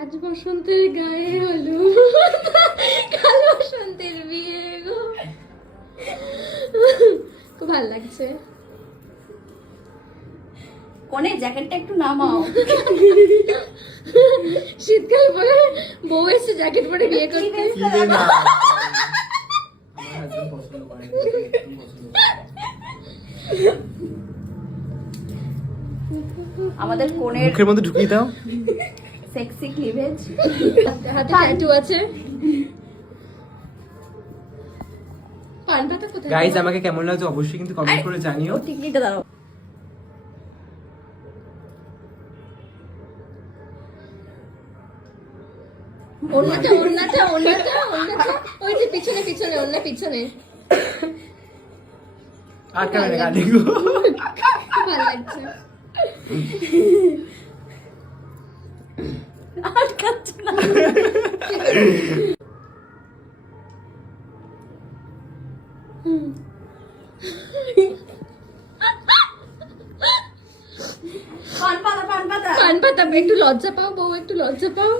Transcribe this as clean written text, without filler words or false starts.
আজ বসন্তের গায়ে হলো কাল বসন্তের বিয়ে গো। খুব ভালো লাগছে। কোনে জ্যাকেটটা একটু নামাও। শীতকাল পরে বউ এসে জ্যাকেট পরে বিয়ে করতে। আমাদের কোণের মুখের মধ্যে ঢুকিয়ে দাও। Sexy cleavage. হাতে ট্যাটু আছে। পান পাতা কোথায়? গাইজ আমাকে কেমন লাগছে অবশ্যই কিন্তু কমেন্ট করে জানিও। টিকলিটা দাও। ওন্নাটা ওন্নাটা ওন্নাটা ওন্নাটা ওই যে পিছনে পিছনে ওন্না পিছনে। আর কেমন গালি গো। খুব ভালো লাগছে। আর কাছে না। পান পাতা পান পাতা একটু লজ্জা পাও বউ, একটু লজ্জা পাও।